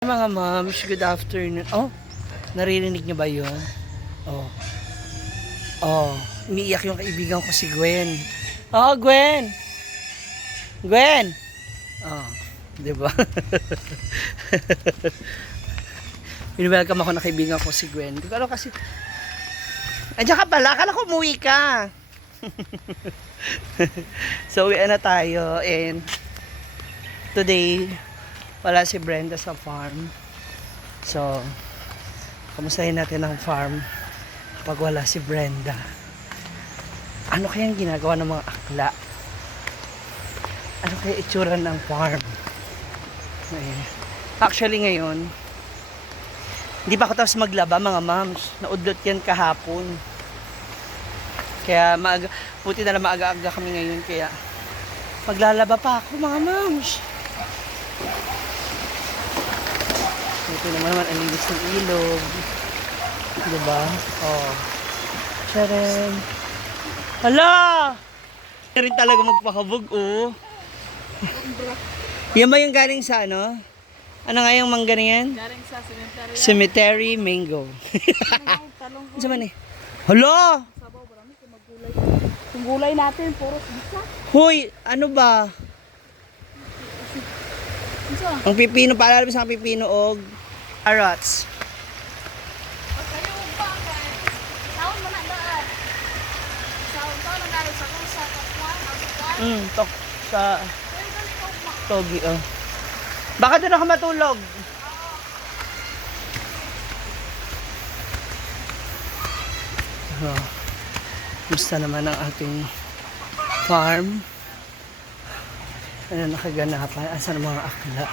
Mga moms, good afternoon. Oh, naririnig niyo ba yun? Oh. Oh, umiiyak yung kaibigan ko si Gwen. Oh, Gwen! Gwen! Oh, di ba? Binwelcome ako na kaibigan ko si Gwen. Hindi ko alam kasi... Andiyan ka pala, akala ko umuwi ka. So, uwi na tayo and today, wala si Brenda sa farm. So, kamustahin natin ang farm pag wala si Brenda. Ano kayang ginagawa ng mga akla? Ano kaya itsura ng farm? Actually ngayon, hindi pa ako tapos maglaba mga moms. Naudlot yan kahapon. Kaya puti na lang maaga-aga kami ngayon. Kaya maglalaba pa ako mga moms. Ito naman ang linis ng ilog. Diba? Oh. Tcharam! Hala! Hindi rin talaga magpakabog, oh. Yan ba yung galing sa ano? Ano nga yung mangga na yan? Galing sa cemetery. Cemetery mango. Ano man eh? Hala! Sabaw, marami kung maggulay. Yung gulay natin, puro bisa. Hoy! Ano ba? Isa. Ang pipino, paalala mo sa pipino o carrots. Kayo ba, guys? Sahon mo na daan. Sahon to, nagaling sa kung sa kapwan, ang kapwan. Sa Pero ganito, togi, oh. Baka doon ako matulog. Oh. Gusto naman ang ating farm. Ano nakaganapan? Asan ang mga akla?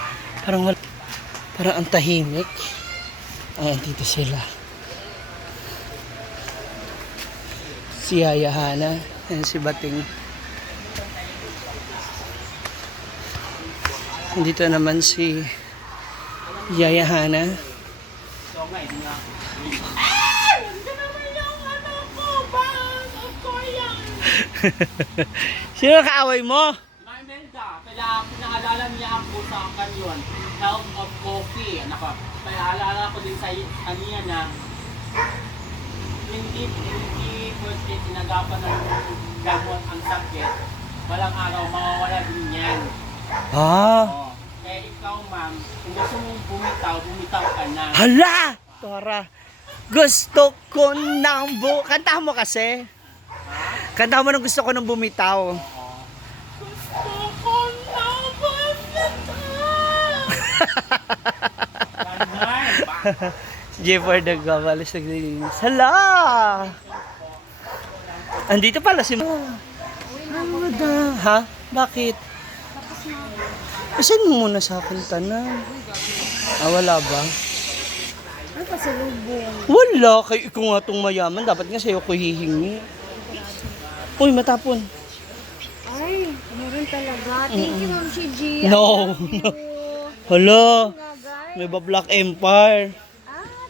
Parang ang tahimik. Ayan, dito sila. Si Yaya Hana. Ayan si Bating. Dito naman si Yaya Hana. Sino kaaway mo? Imelda, kaya pinaalala niya ako sa kanyon, Health of Coffee. Pinaalala ko din sa kanya na hindi pwede sinagapan ng gamot ang sakit. Walang araw, mawawala din yan. Ah. Kaya ikaw ma'am, kung gusto mong bumitaw ka na. Hala! Tora. Gusto ko nang Kantahan mo kasi. Kantahan mo nang gusto ko nang bumitaw. Gusto ko na bumitaw! Si Jefford nagwawalis naglilinis. Hala! Andito pala si Ha? Bakit? Saan mo muna sa akin tanan? Ah, wala ba? Ano pa sa lubong? Wala. Kay ikaw nga itong mayaman. Dapat nga sa'yo ko hihingi. Uy, matapon. Ay, meron talaga. Thank you, Ma'am Shiji. No. Hala. May Black Empire.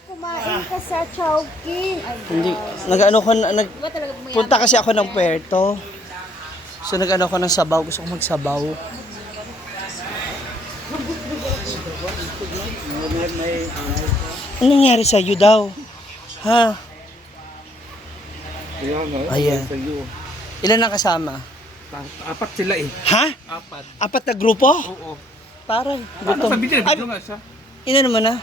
Kumain ka sa Chowking. Ay, Hindi. Nag-ano ko, diba talaga bumayaman? punta kasi ako ng Puerto. So nag-ano ko ng sabaw. Gusto ko magsabaw. Ano nangyari sa'yo daw? Ha? Ayan. Ilan ang kasama? Apat sila eh. Ha? Apat. Apat na grupo? Oo. Taray. Ano Gutom. sabi niya? Ay, Video nga siya. ina naman na.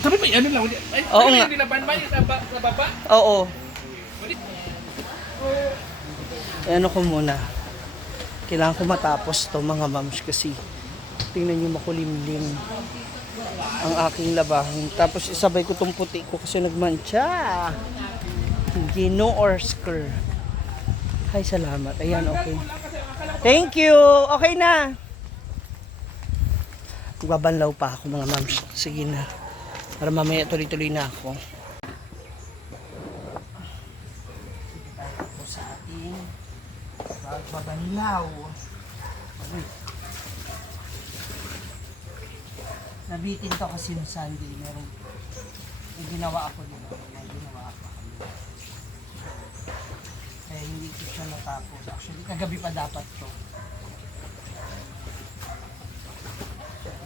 Sabi mo, ano lang. Ay, Oo ano nga. yung nilaban ba? Yung sa baba? Oo. Ano ko muna. Kailangan ko matapos to mga moms kasi tingnan nyo makulimlim ang aking labahin. Tapos isabay ko tong puti ko kasi nagmantsa. Gino or skr. Ay, salamat. Ayan, okay. Thank you. Okay na. Magbabanlaw pa ako mga moms. Sige na. Para mamaya tuloy-tuloy na ako. Sa ating pagbabanlaw. Nabitin to kasi ng Sunday. May ginawa ako dito. May ginawa ako. Kaya hindi ko siya natapos. Actually, kagabi pa dapat to.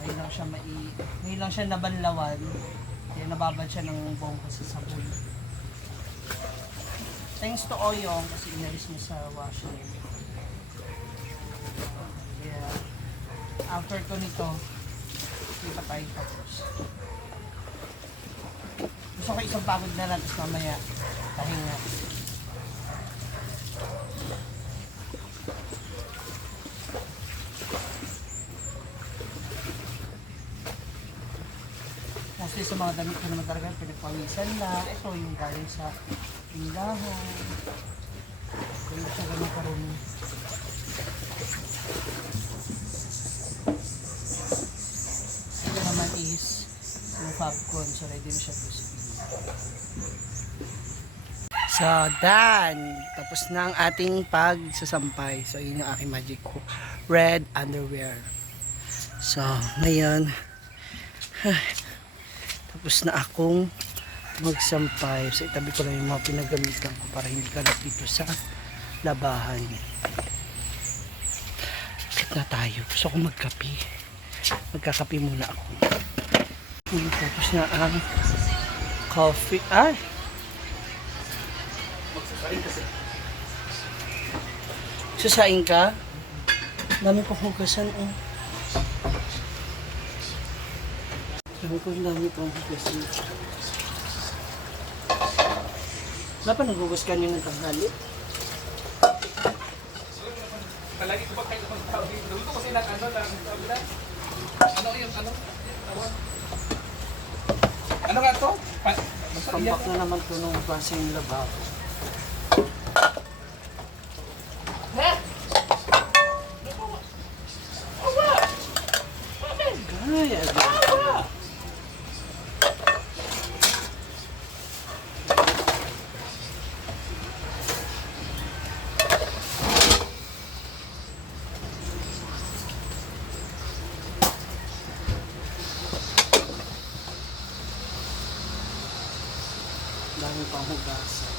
Ngayon lang siya nabanlawan. Kaya nababad siya ng bongga sa sabon. Thanks to Oyong kasi inalis mo sa washing. Yeah. After ko nito, hindi pa tayo tapos. Gusto ko isang pagod na lang, tapos mamaya pahinga. Mostly sa mga damit ko naman talaga, pinagpawisan na. Ito yung galing sa tindahan. Hindi siya ganun karumi. Ito naman is yung Fabcon, so ready na siya to spin. So, done! Tapos na ang ating pagsasampay. So, yun yung aking magic red underwear. So, ngayon, tapos na akong magsampay. So, itabi ko lang yung mga pinagamitan ko para hindi ka dito sa labahan. Kit na tayo. Gusto ko magkape. Magkakape muna ako. Tapos na ang coffee. Ay! Susain ka? Dami ko hugasan oh. Dami ko hugasan. Wala pa naghugas ka niyo ng tanghali? Palagi ko ba kayo magtawag dito? Dito kasi lang ano yung ano? Ano nga to? Pambak na naman ito nung klaseng lababo. Ay, agad. Dami pang hugasan.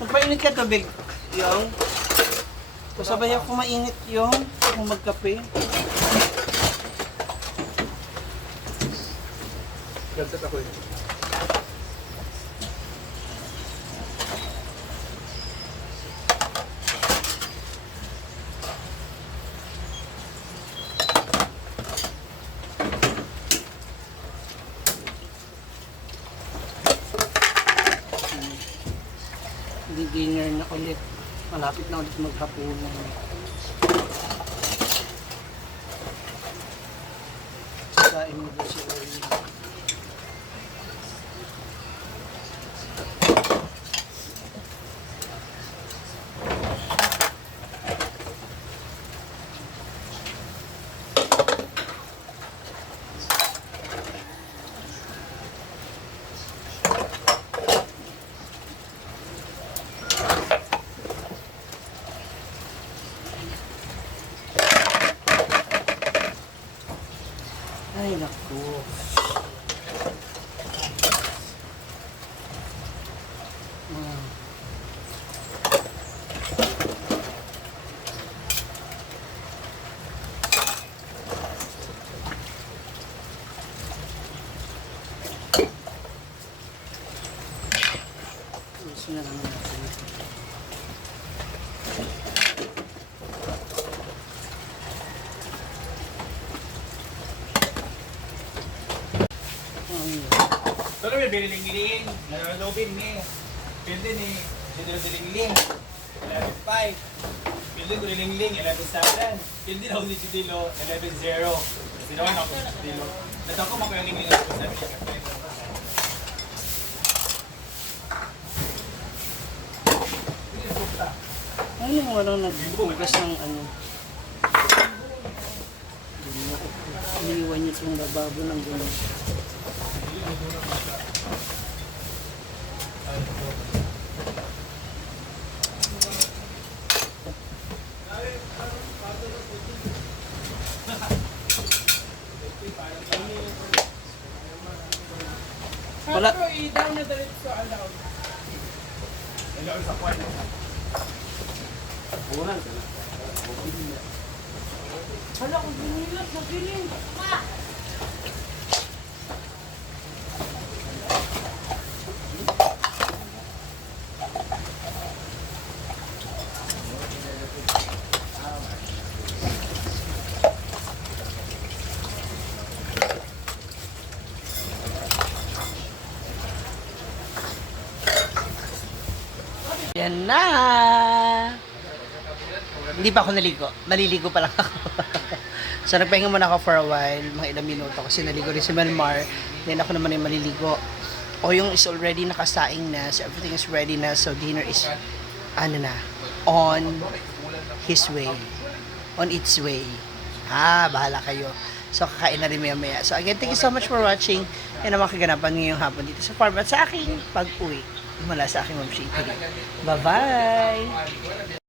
Nagpainit ka tubig, yung? Kasabay ako mainit yung kung magkape. Ganset ako eh. Dinner na ulit. Malapit na ulit maghapunan. Kain mo doon si Orin. Ay, naku. Gusto na lang natin. Pero may bililing-liling. Nalolobin ni. Pilde ni. Sino bililing-liling. 11.5. Pilde ko liling-ling. 11.7. Pilde na si Chidilo. 11.0. Sinawan ako si Chidilo. Nato ko makuliling-ling. 11.7. Ano yung walang nagbugas ng ano? Iniwan niyo itong lababo ng gano'n. Wala. I-down na dali sa alaw. Alaw sa kwan. Hala, kung binilat, nagiling. Yan na! Hindi pa ako naligo. Maliligo pa lang ako. So, nagpahinga muna ako for a while. Mga ilang minuto kasi naligo rin si Melmar. Then ako naman yung maliligo. O yung is already nakasaing na. So, everything is ready na. So, dinner is, ano na, on his way. On its way. Bahala kayo. So, kakain na rin maya-maya. So, again, thank you so much for watching. Yan ang mga kaganapan ngayong hapon dito sa farm at sa aking pag-uwi mula sa aking Ma'am Shapely. Bye-bye!